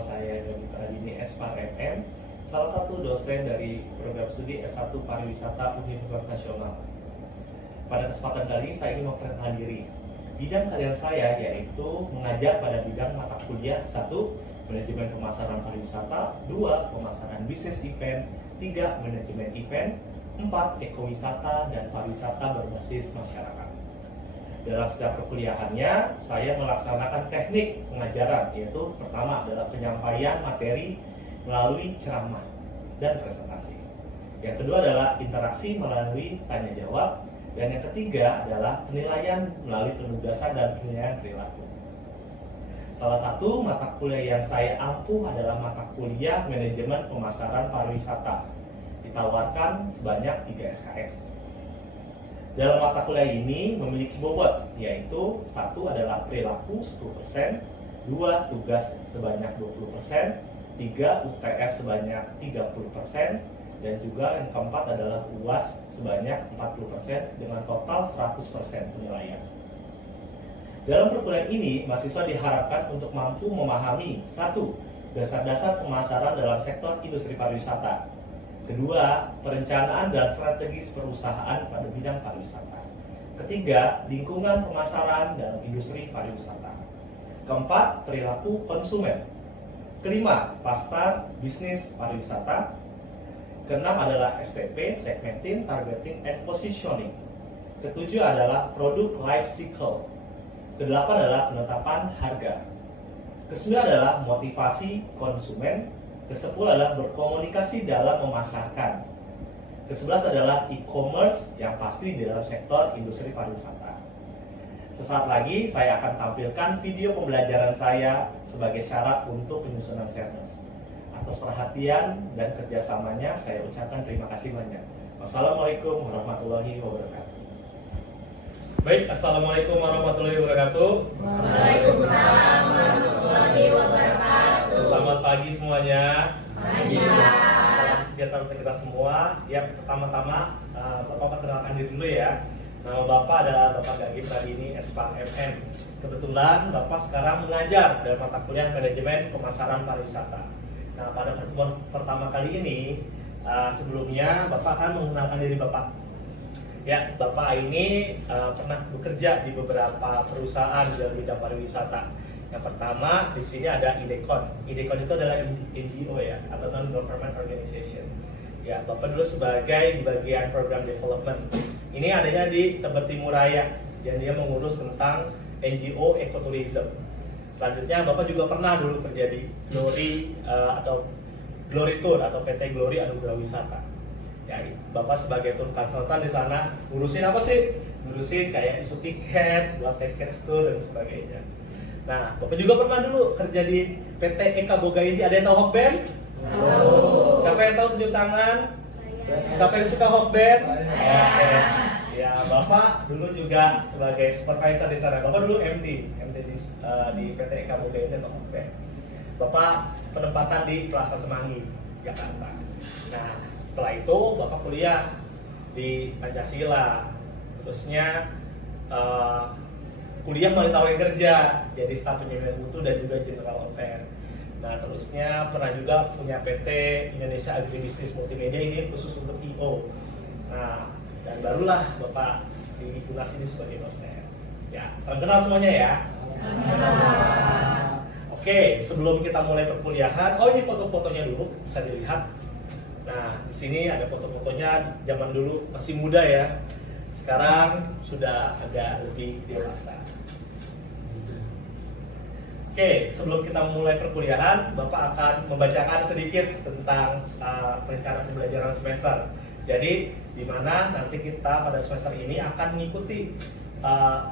nama saya Gani Pradini Espar MM, salah satu dosen dari program studi S1 Pariwisata Universitas Nasional. Pada kesempatan kali ini saya ingin memperkenalkan diri. Bidang karir saya yaitu mengajar pada bidang mata kuliah 1. Manajemen pemasaran pariwisata, 2. Pemasaran bisnis event, 3. Manajemen event, 4. Ekowisata dan pariwisata berbasis masyarakat. Dalam setiap perkuliahannya, saya melaksanakan teknik pengajaran, yaitu pertama adalah penyampaian materi melalui ceramah dan presentasi. Yang kedua adalah interaksi melalui tanya jawab, dan yang ketiga adalah penilaian melalui penugasan dan penilaian perilaku. Salah satu mata kuliah yang saya ampuh adalah mata kuliah manajemen pemasaran pariwisata, ditawarkan sebanyak 3 SKS. Dalam mata kuliah ini memiliki bobot, yaitu 1 adalah perilaku 10%, 2 tugas sebanyak 20%, 3 UTS sebanyak 30%, dan juga yang keempat adalah UAS sebanyak 40% dengan total 100% penilaian. Dalam perkuliahan ini, mahasiswa diharapkan untuk mampu memahami 1. Dasar-dasar pemasaran dalam sektor industri pariwisata. Kedua, perencanaan dan strategis perusahaan pada bidang pariwisata. Ketiga, lingkungan pemasaran dalam industri pariwisata. Keempat, perilaku konsumen. Kelima, pasar bisnis pariwisata. Keenam adalah STP, segmenting, targeting, and positioning. Ketujuh adalah produk life cycle. Kedelapan adalah penetapan harga. Kesembilan adalah motivasi konsumen. Kesepuluh adalah berkomunikasi dalam memasarkan. Kesebelas adalah e-commerce yang pasti di dalam sektor industri pariwisata. Sesaat lagi saya akan tampilkan video pembelajaran saya sebagai syarat untuk penyusunan Sermes. Atas perhatian dan kerjasamanya saya ucapkan terima kasih banyak. Wassalamualaikum warahmatullahi wabarakatuh. Baik, assalamualaikum warahmatullahi wabarakatuh. Waalaikumsalam warahmatullahi wabarakatuh. Selamat pagi semuanya. Pagi, Pak. Salam sejahtera untuk kita semua. Ya, pertama-tama Bapak perkenalkan diri dulu ya. Nama Bapak adalah Bapak Gani Pradini Espar MM. Kebetulan Bapak sekarang mengajar dalam mata kuliah manajemen pemasaran pariwisata. Nah, pada pertemuan pertama kali ini, sebelumnya Bapak akan mengenalkan diri Bapak. Ya, Bapak ini pernah bekerja di beberapa perusahaan dalam bidang pariwisata. Yang pertama di sini ada IDECON. IDECON itu adalah NGO ya, atau non-government organization. Ya, Bapak dulu sebagai bagian program development. Ini adanya di Tebet Timur Raya, dan dia mengurus tentang NGO Ecotourism. Selanjutnya Bapak juga pernah dulu kerja di Glory atau Glory Tour atau PT Glory Anugerah Wisata. Ya, Bapak sebagai tour consultant di sana ngurusin apa sih? Ngurusin kayak isu tiket, buat package tour dan sebagainya. Nah, Bapak juga pernah dulu kerja di PT Eka Boga Inti. Ada yang tahu Hokben? Siapa yang tahu tunjuk tangan? Siapa yang suka Hokben? Oke. Ya, Bapak dulu juga sebagai supervisor di sana. Bapak dulu MT di PT Eka Boga Inti atau Hokben. Bapak penempatan di Plaza Semanggi, Jakarta. Nah, setelah itu Bapak kuliah di Pancasila. Terusnya kuliah melalui tawaran kerja jadi staf penyelenggara mutu dan juga general affair. Nah, terusnya pernah juga punya PT Indonesia Agribisnis Multimedia, ini khusus untuk IO. Nah, dan barulah Bapak di UNAS ini sebagai dosen. Ya, salam kenal semuanya ya. Oke, sebelum kita mulai perkuliahan, ini foto-fotonya dulu bisa dilihat. Nah, di sini ada foto-fotonya zaman dulu masih muda ya. Sekarang sudah agak lebih dewasa. Oke, sebelum kita mulai perkuliahan, Bapak akan membacakan sedikit tentang rencana pembelajaran semester. Jadi, di mana nanti kita pada semester ini akan mengikuti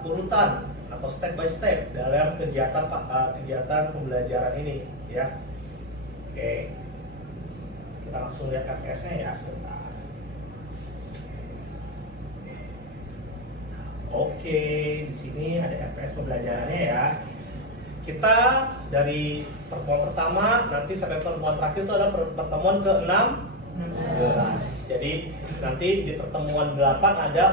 urutan atau step by step dalam kegiatan pembelajaran ini, ya. Oke, kita langsung lihat KTS-nya ya sebentar. Oke, di sini ada RPS pembelajarannya ya. Kita dari pertemuan pertama nanti sampai pertemuan terakhir itu adalah pertemuan ke-6. Jadi nanti di pertemuan 8 ada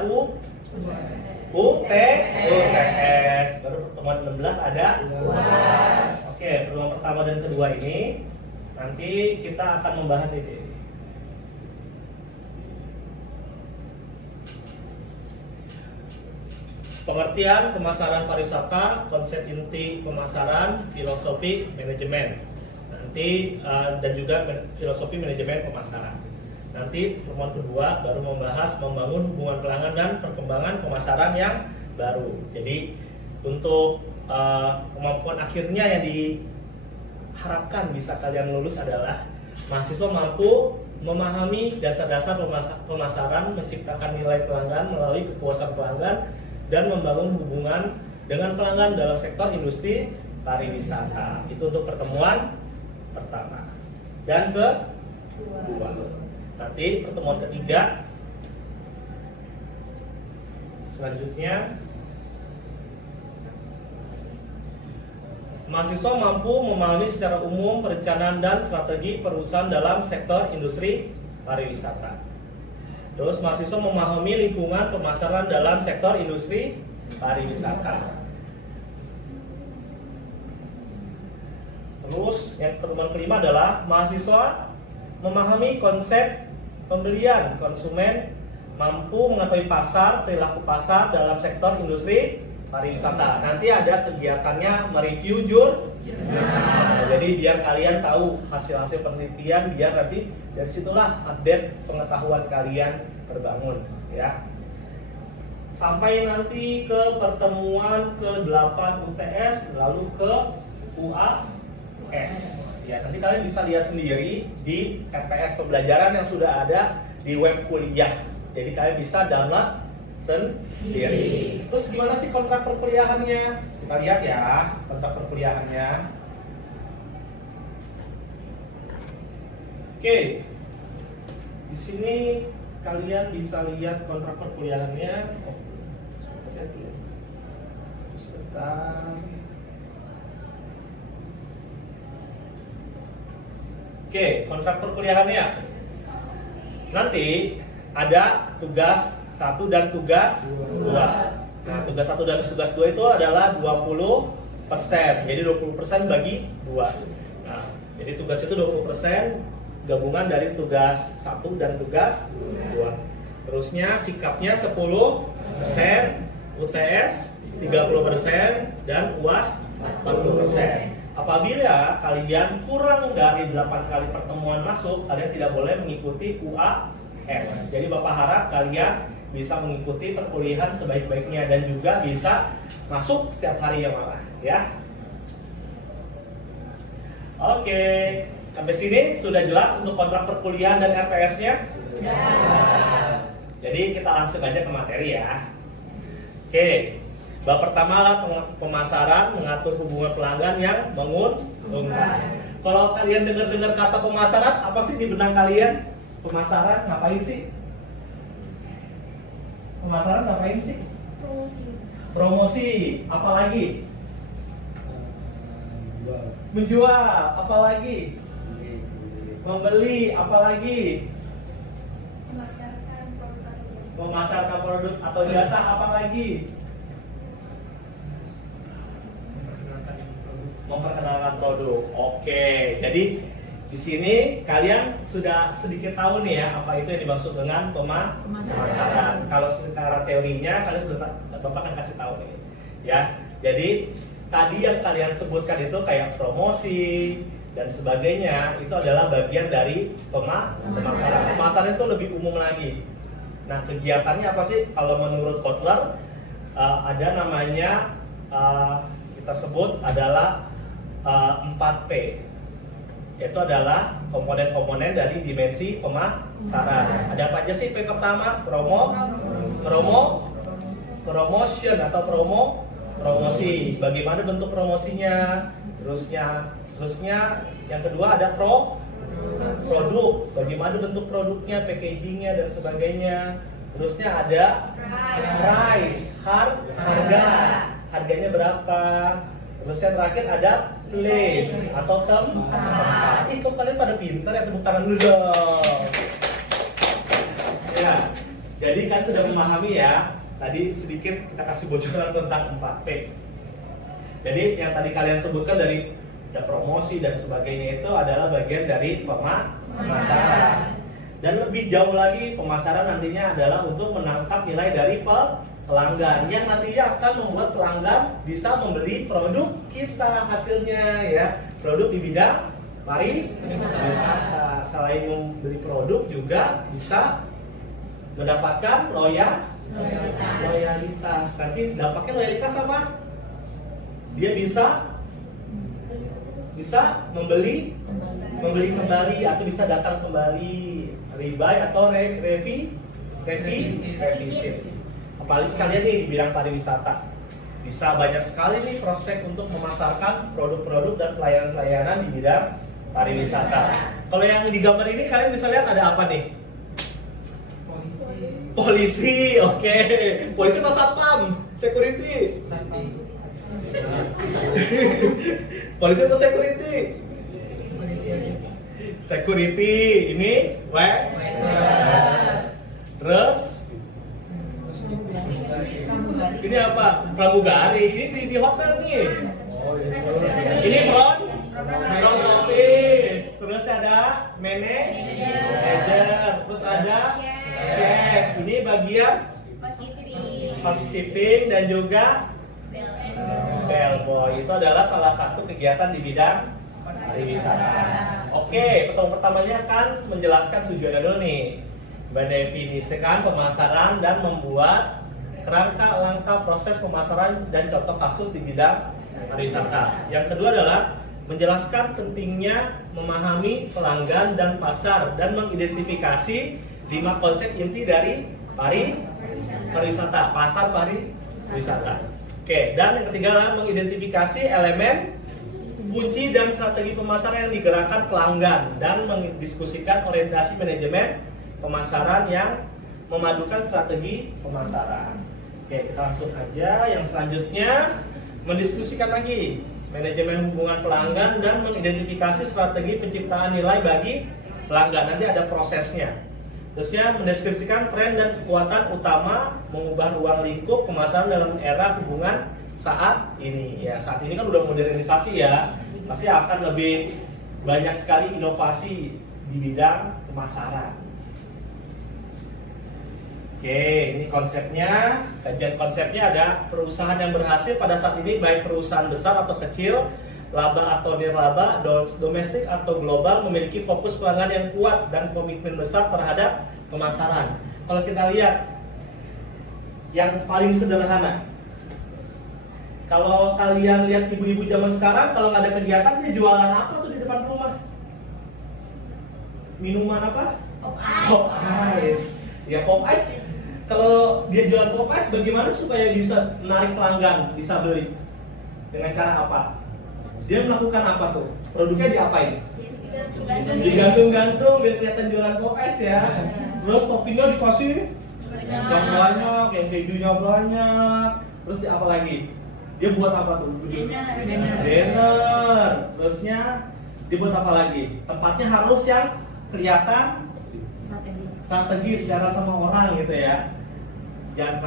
UTS. Baru pertemuan 16 ada UAS. Oke, pertemuan pertama dan kedua ini nanti kita akan membahas ini. Pengertian pemasaran pariwisata, konsep inti pemasaran, filosofi manajemen. Nanti dan juga filosofi manajemen pemasaran. Nanti pertemuan kedua baru membahas membangun hubungan pelanggan dan perkembangan pemasaran yang baru. Jadi untuk kemampuan akhirnya yang diharapkan bisa kalian lulus adalah mahasiswa mampu memahami dasar-dasar pemasaran, menciptakan nilai pelanggan melalui kepuasan pelanggan, dan membangun hubungan dengan pelanggan dalam sektor industri pariwisata. Itu untuk pertemuan pertama. Dan kedua. Nanti pertemuan ketiga selanjutnya mahasiswa mampu memahami secara umum perencanaan dan strategi perusahaan dalam sektor industri pariwisata. Terus mahasiswa memahami lingkungan pemasaran dalam sektor industri pariwisata. Terus yang pertemuan kelima adalah mahasiswa memahami konsep pembelian konsumen, mampu mengetahui pasar, perilaku pasar dalam sektor industri pariwisata. Nanti ada kegiatannya mereview jurnal. Jadi biar kalian tahu hasil-hasil penelitian, biar nanti dari situlah update pengetahuan kalian terbangun, ya. Sampai nanti ke pertemuan ke-8 UTS, lalu ke UAS. Ya, nanti kalian bisa lihat sendiri di RPS pembelajaran yang sudah ada di web kuliah. Jadi kalian bisa download sendiri. Terus gimana sih kontrak perkuliahannya? Kita lihat ya kontrak perkuliahannya. Oke, di sini kalian bisa lihat kontrak perkuliahannya. Lihat dulu. Sebentar. Oke, kontrak perkuliahannya. Nanti ada tugas 1 dan tugas 2. Nah, tugas 1 dan tugas 2 itu adalah 20%. Jadi 20% bagi 2. Nah, jadi tugas itu 20% gabungan dari tugas 1 dan tugas 2. Terusnya sikapnya 10%, UTS 30% dan UAS 40%. Apabila kalian kurang dari 8 kali pertemuan masuk, kalian tidak boleh mengikuti UAS. Jadi Bapak harap kalian bisa mengikuti perkuliahan sebaik-baiknya dan juga bisa masuk setiap hari yang malah, ya. Oke, sampai sini sudah jelas untuk kontrak perkuliahan dan RPS-nya? Jadi kita langsung aja ke materi ya. Oke, bab pertama adalah pemasaran, mengatur hubungan pelanggan yang menguntungkan. Kalau kalian dengar-dengar kata pemasaran, apa sih di benak kalian? Pemasaran ngapain sih? Pemasaran ngapain sih? Promosi. Apalagi? Menjual. Apalagi? Membeli. Apalagi? Memasarkan produk atau jasa. Apalagi? Memperkenalkan produk. Oke, jadi di sini kalian sudah sedikit tahu nih ya apa itu yang dimaksud dengan pemasaran. Kalau secara teorinya kalian sudah Bapak akan kasih tahu nih. Ya. Jadi tadi yang kalian sebutkan itu kayak promosi dan sebagainya itu adalah bagian dari pemasaran. Pemasaran itu lebih umum lagi. Nah, kegiatannya apa sih? Kalau menurut Kotler ada namanya kita sebut adalah 4P. Itu adalah komponen-komponen dari dimensi pemasaran. Ada apa aja sih? P pertama, promotion atau promosi. Bagaimana bentuk promosinya? Terusnya yang kedua ada produk. Bagaimana bentuk produknya, packagingnya dan sebagainya. Terusnya ada price, harga. Harganya berapa? Terus yang terakhir ada place atau tempat. Kok kalian pada pintar ya, tepuk tangan dulu dong. Ya, jadi kan sudah memahami ya Tadi sedikit kita kasih bocoran tentang 4P. Jadi yang tadi kalian sebutkan dari ada promosi dan sebagainya itu adalah bagian dari pemasaran. Dan lebih jauh lagi, pemasaran nantinya adalah untuk menangkap nilai dari pelanggan yang nantinya akan membuat pelanggan bisa membeli produk kita hasilnya ya. Produk di bidang pariwisata. Selain membeli produk juga bisa mendapatkan loyalitas. Nanti dampaknya loyalitas apa? Dia bisa membeli kembali atau bisa datang kembali, rebuy atau revisit. Apalagi kalian nih di bidang pariwisata, bisa banyak sekali nih prospek untuk memasarkan produk-produk dan pelayanan-pelayanan di bidang pariwisata. Kalau yang di gambar ini kalian bisa lihat ada apa nih? Polisi, oke. Polisi atau satpam? Security? Polisi atau security? Security, ini terus ini apa? Pramugari, ini di hotel nih. Ini front office. Terus ada manager. Terus ada chef. Ini bagian housekeeping dan juga bellboy. Itu adalah salah satu kegiatan di bidang pariwisata. Oke, pertemuan pertamanya akan menjelaskan tujuannya dulu nih. Mendefinisikan pemasaran dan membuat kerangka langkah proses pemasaran dan contoh kasus di bidang pariwisata. Yang kedua adalah menjelaskan pentingnya memahami pelanggan dan pasar dan mengidentifikasi 5 konsep inti dari pariwisata, pasar pariwisata. Oke, dan yang ketiga adalah mengidentifikasi elemen kunci dan strategi pemasaran yang digerakkan pelanggan dan mendiskusikan orientasi manajemen pemasaran yang memadukan strategi pemasaran. Oke, kita langsung aja. Yang selanjutnya mendiskusikan lagi manajemen hubungan pelanggan dan mengidentifikasi strategi penciptaan nilai bagi pelanggan. Nanti ada prosesnya. Terusnya mendeskripsikan tren dan kekuatan utama mengubah ruang lingkup pemasaran dalam era hubungan saat ini. Ya, saat ini kan udah modernisasi ya. Pasti akan lebih banyak sekali inovasi di bidang pemasaran. Oke, ini konsepnya. Kajian konsepnya ada perusahaan yang berhasil pada saat ini, baik perusahaan besar atau kecil, laba atau nirlaba, domestik atau global, memiliki fokus pelanggan yang kuat dan komitmen besar terhadap pemasaran. Kalau kita lihat yang paling sederhana, kalau kalian lihat ibu-ibu zaman sekarang, kalau nggak ada kegiatan, dia jualan apa tuh di depan rumah? Minuman apa? Pop ice. Ya, pop ice. Kalau dia jual pop ice, bagaimana supaya bisa menarik pelanggan, bisa beli? Dengan cara apa? Dia melakukan apa tuh? Produknya diapain? Digantung-gantung biar kelihatan jualan pop ice ya. Terus toppingnya dikasih yang banyak, yang kejunya banyak. Terus di apa lagi? Dia buat apa tuh? Dinner. Terusnya dibuat apa lagi? Tempatnya harus yang kelihatan strategis secara sama orang gitu ya. Jangan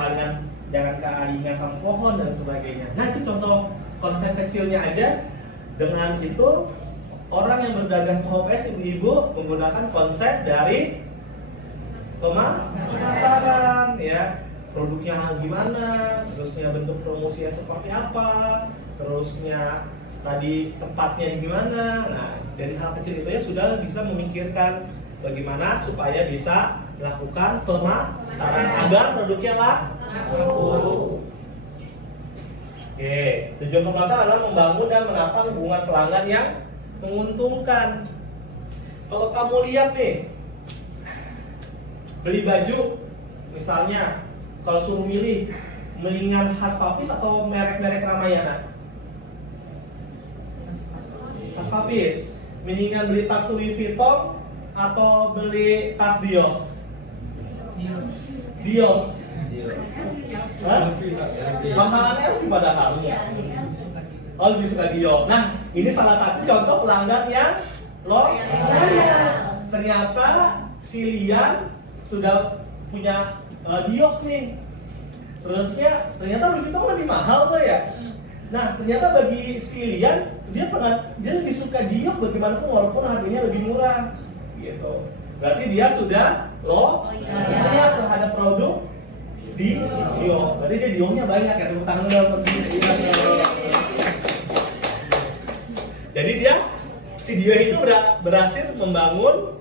kealingan sama pohon dan sebagainya. Nah, itu contoh konsep kecilnya aja. Dengan itu orang yang berdagang pop ice, ibu-ibu menggunakan konsep dari pemasaran ya. Produknya gimana, terusnya bentuk promosinya seperti apa, terusnya tadi tempatnya gimana. Nah, dari hal kecil itu ya sudah bisa memikirkan bagaimana supaya bisa melakukan pemasaran agar produknya laku. Oke, tujuan pemasaran adalah membangun dan menata hubungan pelanggan yang menguntungkan. Kalau kamu lihat nih, beli baju, misalnya, kalau suruh milih, mendingan Hush Puppies atau merek-merek Ramayana? Hush Puppies. Mendingan beli tas Louis Vuitton atau beli tas Dior? Dior. Hah? Mahalannya LV padahal. Oh, lebih suka Dior. Nah, ini salah satu contoh pelanggan yang loyal. Ternyata si Lian sudah punya Dior nih. terusnya ternyata Louis Vuitton lebih mahal tuh ya. Nah ternyata bagi si Lian dia lebih suka Dior bagaimanapun walaupun harganya lebih murah gitu. Berarti dia sudah loyal terhadap produk di Dior. Berarti dia Diornya banyak ya, tepuk tangan dalam Jadi si Dior itu berhasil membangun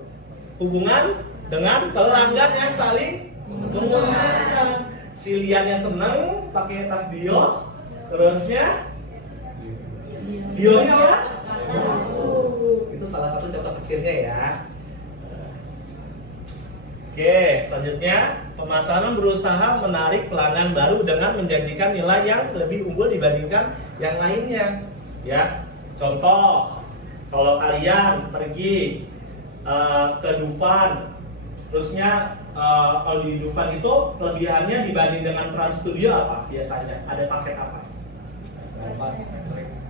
hubungan dengan pelanggan yang saling menguntungkan. Si Liannya seneng pakai tas Dior, terusnya Diornya apa? Itu salah satu contoh kecilnya ya. Oke, selanjutnya pemasaran berusaha menarik pelanggan baru dengan menjanjikan nilai yang lebih unggul dibandingkan yang lainnya. Ya, contoh, kalau kalian pergi ke Dufan, terusnya kalau di Dufan itu kelebihannya dibanding dengan Trans Studio apa biasanya? Ada paket apa?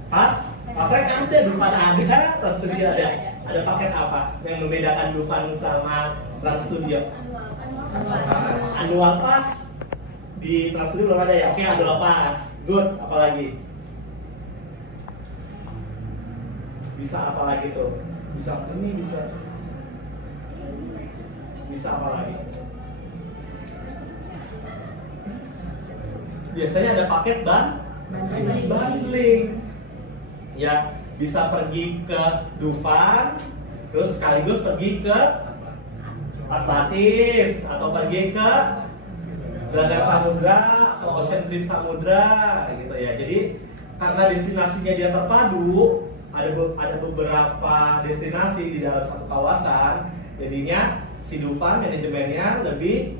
Pasrek ada, Dufan ada, Trans Studio ada. Ada paket apa yang membedakan Dufan sama Trans Studio? Annual Pass. Di Trans Studio belum ada ya? Oke, Annual Pass. Good, apalagi? Bisa apa lagi tuh? Bisa ini, bisa apa lagi? Biasanya ada paket bundling. Ya, bisa pergi ke Dufan, terus sekaligus pergi ke Atlantis atau pergi ke Gelagah Samudra atau Ocean Dream Samudra gitu ya. Jadi karena destinasinya dia terpadu, ada beberapa destinasi di dalam satu kawasan, jadinya si Dufan manajemennya lebih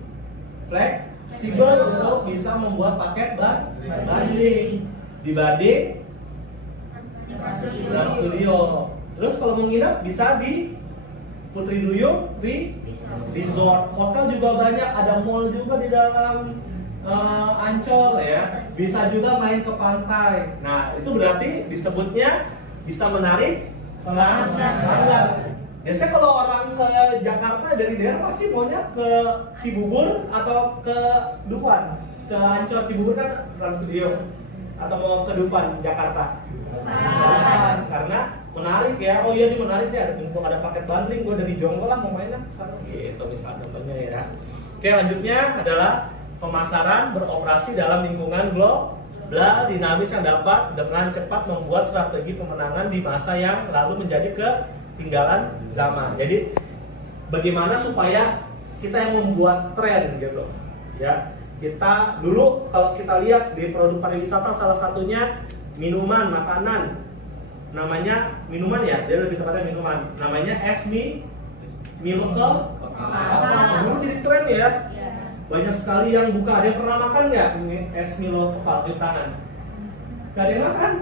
fleksibel untuk bisa membuat paket bundling dibanding Trans Studio. Terus kalau menginap bisa di Putri Duyung resort, hotel juga banyak, ada mall juga di dalam Ancol ya. Bisa juga main ke pantai. Nah itu berarti disebutnya bisa menarik pelanggan. Biasanya kalau orang ke Jakarta dari daerah pasti maunya ke Cibubur atau ke Dufan. Ke Ancol, Cibubur kan Trans Studio. Atau mau ke Dufan, Jakarta. Karena menarik ya. Oh iya, ini menarik ya. Untuk ada paket bundling, gue dari Jonggol lah mau main lah kesana. Gitu misalnya contohnya ya. Oke, lanjutnya adalah pemasaran beroperasi dalam lingkungan global dinamis yang dapat dengan cepat membuat strategi pemenangan di masa yang lalu menjadi ketinggalan zaman. Jadi bagaimana supaya kita yang membuat tren gitu ya. Kita dulu kalau kita lihat di produk pariwisata salah satunya minuman, makanan. Namanya minuman ya, dia lebih tepatnya minuman. Namanya es Milo dulu jadi tren ya. Banyak sekali yang buka. Ada yang pernah makan nggak ini es Milo kepal di tangan? Gak ada yang makan?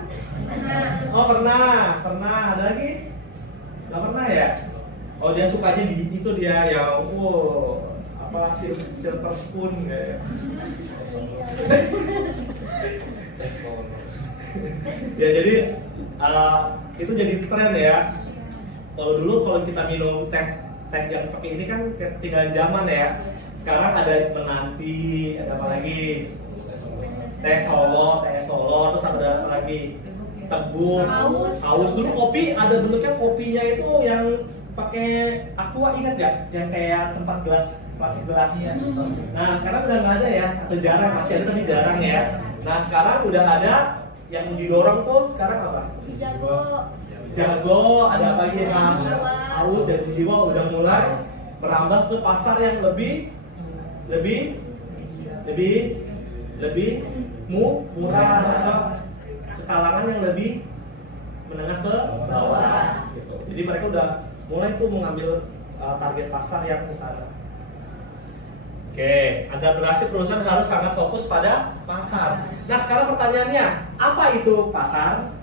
Oh pernah. Ada lagi? Gak pernah ya? Oh dia sukanya di itu dia yang apa silver spoon ya. Ya jadi itu jadi tren ya. Kalau kita minum teh yang pakai ini kan ketinggalan zaman ya. Sekarang ada menanti, ada apa lagi? Teh Solo, terus ada apa lagi? Tebu, haus. Dulu kopi ada bentuknya, kopinya itu yang pakai aqua, ingat gak? Yang kayak tempat gelas, plastik gelas. Nah sekarang udah nggak ada ya, atau jarang, masih ada tapi jarang ya. Nah sekarang udah ada yang didorong tuh sekarang apa? Jago, ada apa lagi? Haus dan jiwa udah mulai merambah ke pasar yang lebih murah atau ke kalangan yang lebih menengah ke bawah gitu. Jadi mereka udah mulai tuh mengambil target pasar yang ke sana. Oke, agar berhasil perusahaan harus sangat fokus pada pasar. Nah, sekarang pertanyaannya, apa itu pasar?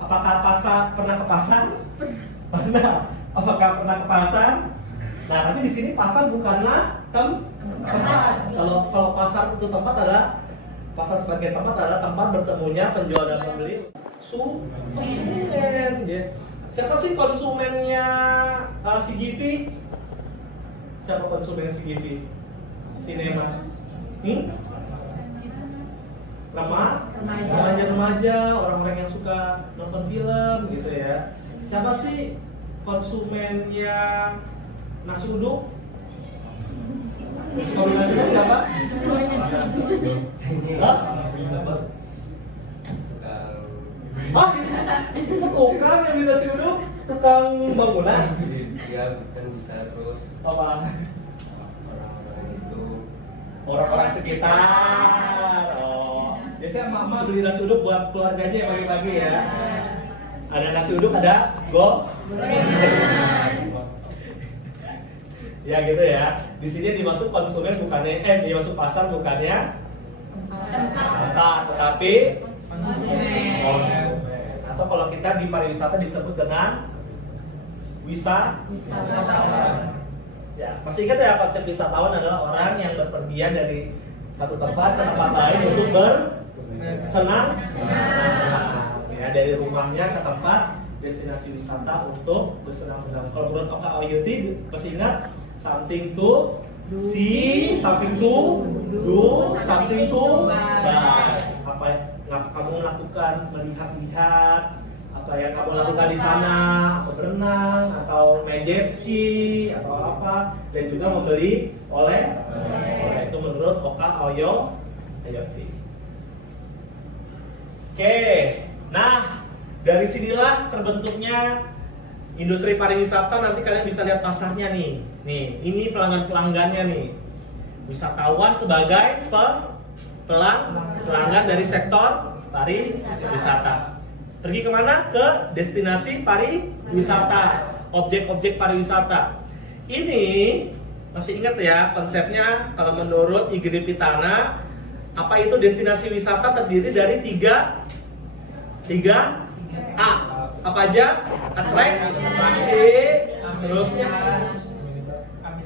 Apakah pernah ke pasar? Pernah. Apakah pernah ke pasar? Nah, tapi di sini pasar bukanlah tempat. Kalau pasar itu tempat adalah pasar sebagai tempat adalah tempat bertemunya penjual dan pembeli. Konsumen, ya. Siapa sih konsumennya CGV? Siapa konsumen CGV? Sinema. Remaja-remaja, orang-orang yang suka nonton film gitu ya. Siapa sih konsumen yang nasi uduk? Suka beli nasi uduk siapa? Hah? Ah, tukang yang beli nasi uduk? Tukang bangunan? Dia kan bisa terus Apa? orang-orang itu Orang-orang sekitar. Oh, biasanya mama beli nasi uduk buat keluarganya yang pagi-pagi ya. Ada nasi uduk, ada Gorengan. ya gitu ya. Di sini dimasuk konsumen bukannya dimasuk pasar bukannya tempat, tetapi konsumen. Atau kalau kita di pariwisata disebut dengan wisatawan. Ya, masih ingat ya konsep wisatawan adalah orang yang berpergian dari satu tempat ke tempat lain untuk bersenang. Ya, dari rumahnya ke tempat destinasi wisata untuk bersenang-senang. Kalau menurut Oka Oyuti masih ingat something to see, something to do, something to buy. Apa yang kamu lakukan, melihat-lihat apa yang kamu lakukan di sana, atau berenang, atau main jet ski, atau apa, dan juga membeli oleh itu menurut Oka Oyuti. Oke, nah dari sinilah terbentuknya industri pariwisata. Nanti kalian bisa lihat pasarnya nih. Nih, ini pelanggan-pelanggannya nih. Wisatawan sebagai pelanggan dari sektor pariwisata. Pergi kemana? Ke destinasi pariwisata, objek-objek pariwisata. Ini masih ingat ya konsepnya? Kalau menurut IGD Pitana, apa itu destinasi wisata terdiri dari tiga A. Apa aja? Atraksi, terus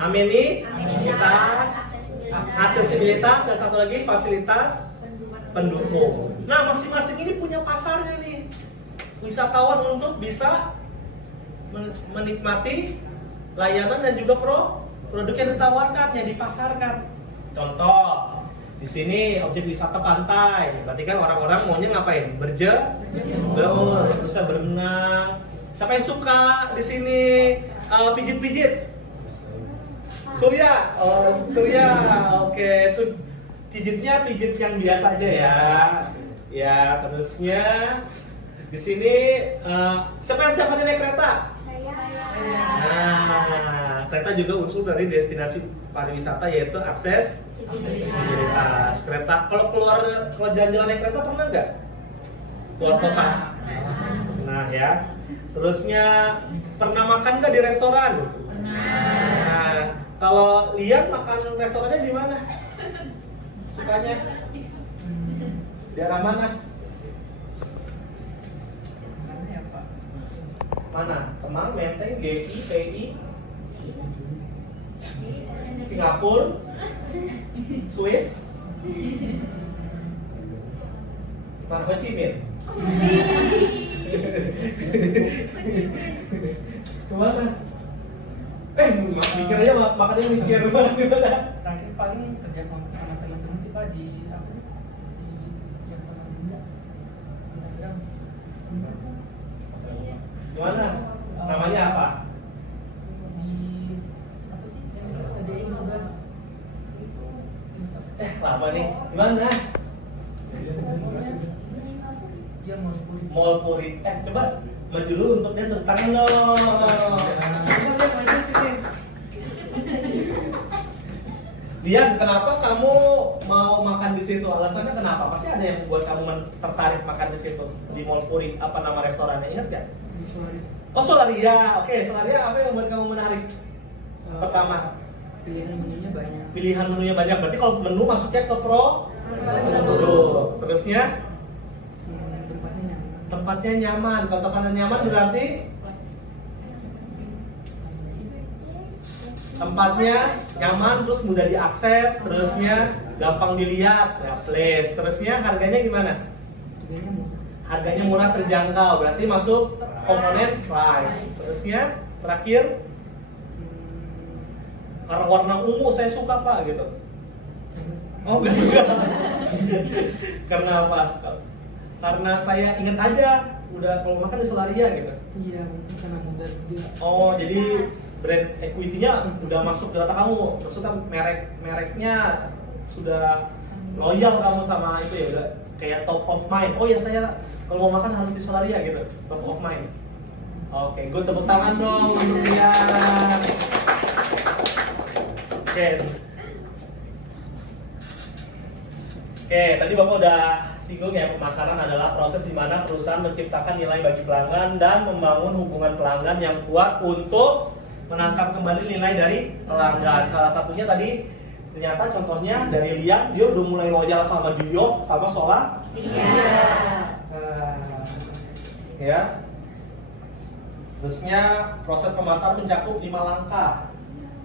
amenitas, aksesibilitas, dan satu lagi fasilitas pendukung. Nah, masing-masing ini punya pasarnya nih. Wisatawan untuk bisa menikmati layanan dan juga produk yang ditawarkan, yang dipasarkan. Contoh, di sini objek wisata pantai, berarti kan orang-orang maunya ngapain? Berjemur, bisa berenang. Siapa yang suka di sini pijit-pijit? Surya, Surya, oke. Pijitnya pijit yang biasa aja ya. Ya, terusnya di sini siapa yang naik kereta? Nah, kereta juga unsur dari destinasi pariwisata yaitu aksesibilitas. Kereta, kalau jalan-jalan naik kereta pernah nggak? Keluar kota? Nah ya. Terusnya pernah makan nggak di restoran? Nah, kalau lihat makan restorannya di mana? Sukanya? Di arah mana? Mana? Kemang, Menteng, GI, PI, Singapura, Swiss, mana Ho Chi Minh? Kemana? Mikir aja makannya mikir mana? Terakhir paling kerja sama teman-teman sih Pak di apa? Di yang sama Dinda. Gimana? Namanya apa? Di apa sih? Yang sering ngajarin tugas itu Lama nih. Gimana? Iya Mall Puri. Coba maju dulu untuk dia tepuk tangan dong. Coba lihat maju sini. Dian, kenapa kamu mau makan di situ? Alasannya kenapa? Pasti ada yang membuat kamu tertarik makan di situ di Mall Puri. Apa nama restorannya? Ingat nggak? di Solaria. Oh, Solaria. Oke, Solaria apa yang membuat kamu menarik? Pertama, Pilihan menunya banyak. pilihan menunya banyak. Berarti kalau menu masuknya ke produk. Terusnya Tempatnya nyaman. tempatnya nyaman. Kalau tempatnya nyaman berarti tempatnya nyaman, terus mudah diakses, terusnya gampang dilihat, ya place. Terusnya harganya gimana? Harganya murah. Harganya murah, terjangkau, berarti masuk komponen price. Terusnya terakhir warna ungu saya suka Pak gitu. Oh, nggak suka. Karena apa? Karena saya ingat aja udah kalau makan di Solaria gitu. Iya, mungkin karena mudah juga. Oh, jadi brand equity-nya udah masuk data kamu. Maksudnya mereknya sudah loyal kamu sama itu ya, udah kayak top of mind. Oh ya, saya kalau mau makan harus di Solaria gitu, top of mind. Oke, gue tepuk tangan dong untuk dia. Oke, tadi Bapak udah singgung ya, pemasaran adalah proses di mana perusahaan menciptakan nilai bagi pelanggan dan membangun hubungan pelanggan yang kuat untuk menangkap kembali nilai dari pelanggan. Salah satunya tadi ternyata contohnya dari Lian, dia udah mulai loyal sama Dio, sama Sola. Iya. Ya. Terusnya proses pemasaran mencakup 5 langkah.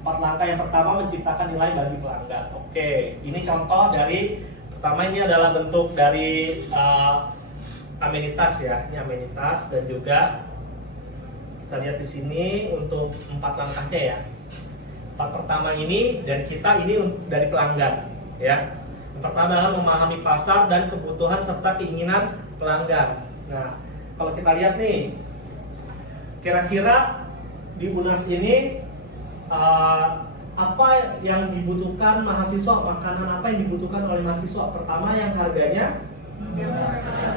4 langkah yang pertama menciptakan nilai bagi pelanggan. Oke, ini contoh dari pertama, ini adalah bentuk dari amenitas ya, ini amenitas, dan juga kita lihat di sini untuk 4 langkahnya ya. 4 pertama ini dari kita, ini dari pelanggan ya. Yang pertama adalah memahami pasar dan kebutuhan serta keinginan pelanggan. Nah, kalau kita lihat nih, kira-kira di UNAS ini apa yang dibutuhkan mahasiswa, makanan apa yang dibutuhkan oleh mahasiswa? Pertama, yang harganya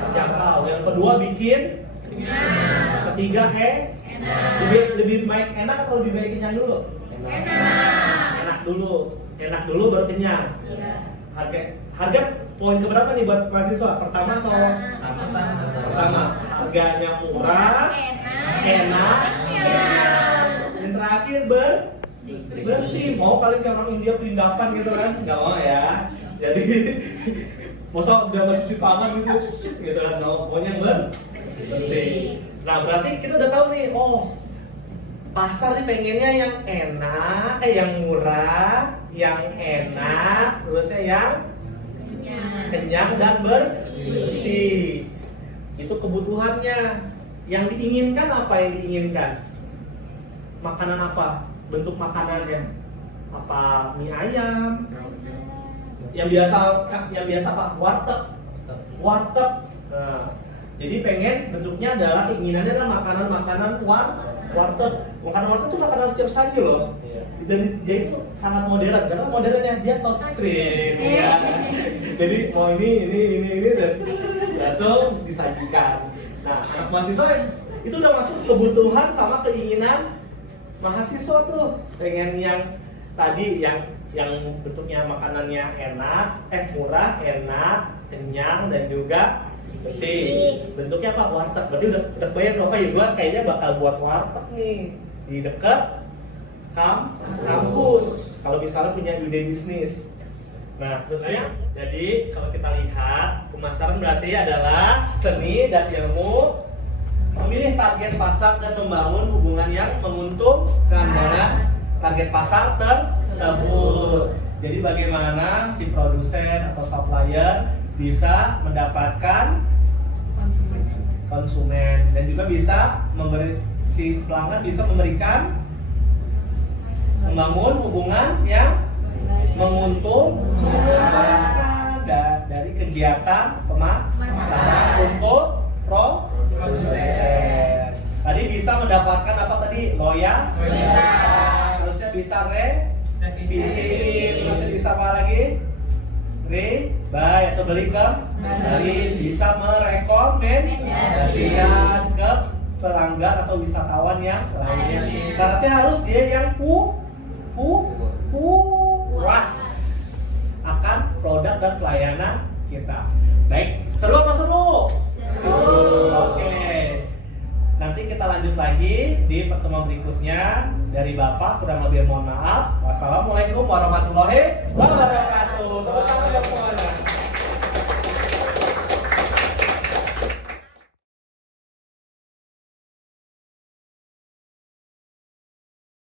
terjangkau. Yang kedua, bikin kenyang. Ketiga, Enak. lebih baik enak atau lebih baik kenyang dulu? Enak. Enak dulu baru kenyang. Iya. Harga poin keberapa nih buat mahasiswa? Pertama atau pertama? Harganya murah, enak, yang terakhir bersih. Mau kalian kayak orang India perindapan gitu kan? Nggak mau ya. Jadi masa udah nggak cuci tangan gitu kan? Pokoknya bersih. Nah, berarti kita udah tahu nih, oh pasar sih pengennya yang enak, yang murah, yang enak, terusnya yang kenyang dan bersih. Itu kebutuhannya. Yang diinginkan apa yang diinginkan? Makanan apa? Bentuk makanannya apa? Mie ayam. Yang biasa apa? Warteg. Nah, jadi pengen bentuknya adalah keinginannya adalah makanan-makanan warteg. Makanan warteg itu makanan siap saji loh. Dan dia itu sangat modern karena modernnya dia touchscreen ya. Jadi mau ini langsung disajikan. Nah, anak mahasiswa itu udah masuk kebutuhan sama keinginan mahasiswa tuh. Pengen yang tadi yang bentuknya makanannya enak, murah, enak, kenyang dan juga bersih. Bentuknya apa? Warteg. Berarti udah bayar berapa ya? Gua kayaknya bakal buat warteg nih di dekat kampus. Kalau misalnya punya ide bisnis. Nah, terus jadi kalau kita lihat pemasaran berarti adalah seni dan ilmu memilih target pasar dan membangun hubungan yang menguntungkan dengan target pasar tersebut. Jadi bagaimana si produsen atau supplier bisa mendapatkan konsumen dan juga bisa si pelanggan bisa membangun hubungan yang menguntungkan dari kegiatan pemasaran untuk produsen. Tadi bisa mendapatkan apa tadi? Loyalitas. Terusnya bisa revisi. Terusnya bisa apa lagi? Buy atau beli kembali. Bisa merekomendasikan ke pelanggan atau wisatawan yang lainnya. Syaratnya harus dia yang puas akan produk dan pelayanan kita. Baik, seru apa seru? Oke. Nanti kita lanjut lagi di pertemuan berikutnya. Dari Bapak kurang lebih mohon maaf. Wassalamualaikum warahmatullahi wabarakatuh.